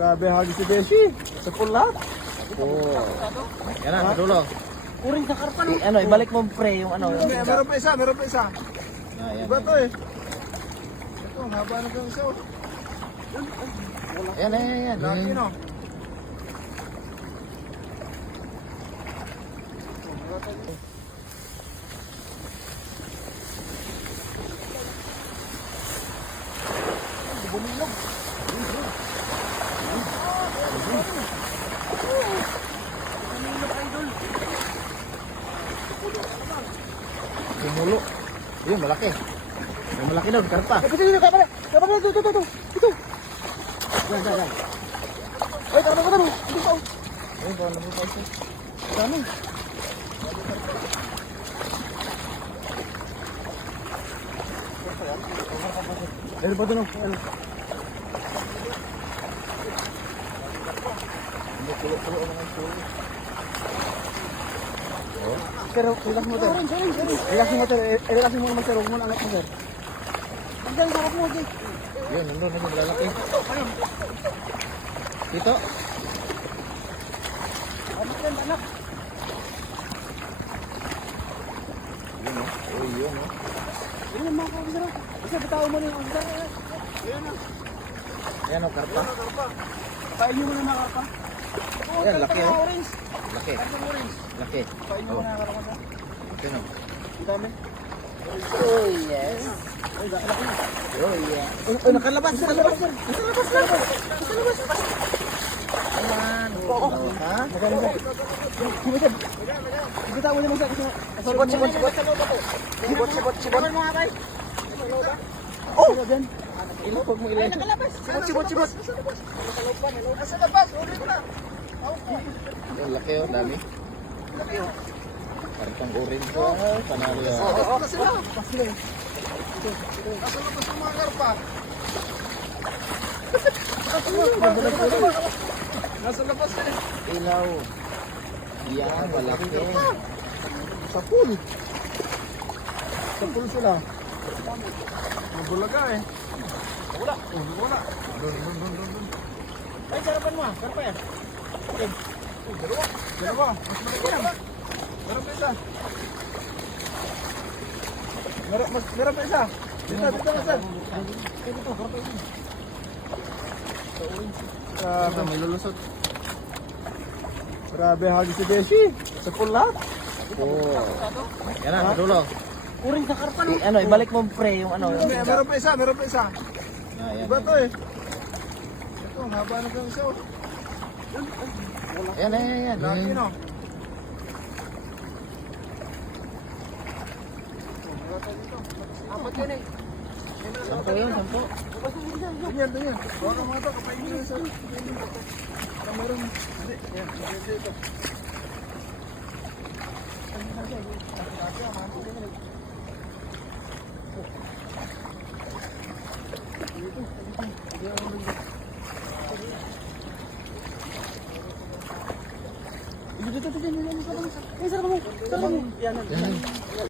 Grabe, hagi si Beshi. Sa pula. Oh. Yan na, dulo. Uring sa karpa no. Ano, ibalik mo pre yung ano. Meron pa isa, meron pa isa. Ah, yan. Iba to eh. Ito, ang haba na kang isa. Yan, yan, yan. Laki no. Bumilog. Bumulo. Yun, malaki. Yung malaki doon, karpa. Ito. Yan, yan, yan. Ay, tara. Ito. Ayun, bawal na buka ito. Dami. Dahil ba doon? Ano? Hindi, pulo-pulo ang mga ito. Pero relax mo tayo. Relax mo tayo. Relax mo naman sir. Huwag mo na angat mo sir. Andiyan, sarap mo dyan. Yun, nandun, nandun, malalaki. Dito. Anak yan, anak. Yun, oh. Oh, yun, oh. Yun ang mga kabisar. Isa, bitaw mo na yung kabisar. Ayan, oh, karpa. Pain nyo mo na mga karpa. Ayan, laki, oh. Orange. Laki. Orange. Laki. Pain nyo mo na karpa. Laki, no? Ang dami. Oh, yes. Oh, yeah. Oh, nakalabas, nakalabas. Ayan. Oh, ha? Maganda sir. Sige sir. Bitaw mo naman sir. Sibot. Sibot mo nga tayo. Oh! Dyan. Ilapag mo ilan. Sibot. Nasa labas, ulit na. Yung laki, oh, dami. Laki oh. Karpang orange ko. Panalo yan. Oo, na sila. Paslo. Nasa labas ng mga karpa. Nasa labas eh. Ilaw. Yan, malaki. Sa pool. Sa pool sila. Mabulaga eh. Wala. Wala. Doon. Ay, sarapan mo ah. Karpa yan. Dalawa. Mas malaki yan. Meron pa isa. Meron pa isa. Dito, sir. Ito, karpa yan. Grabe, may lulusot. Grabe, hagi si Beshi. Sa pula. Oh. Yan na, dulo. Uring sa karpa no. Ano, ibalik mo pre yung ano. Meron pa isa, meron pa isa. Ah, yan. Iba to eh. Ito, ang haba na kang isa. Yan, yan, yan. Laki no. Apat yun eh. Sampo yun, sampo. Ganyan. Huwag ka mga to, kapain nyo sa... Meron. Hindi, yan. Dito. Ito. Ay, sarapan mo. Yan.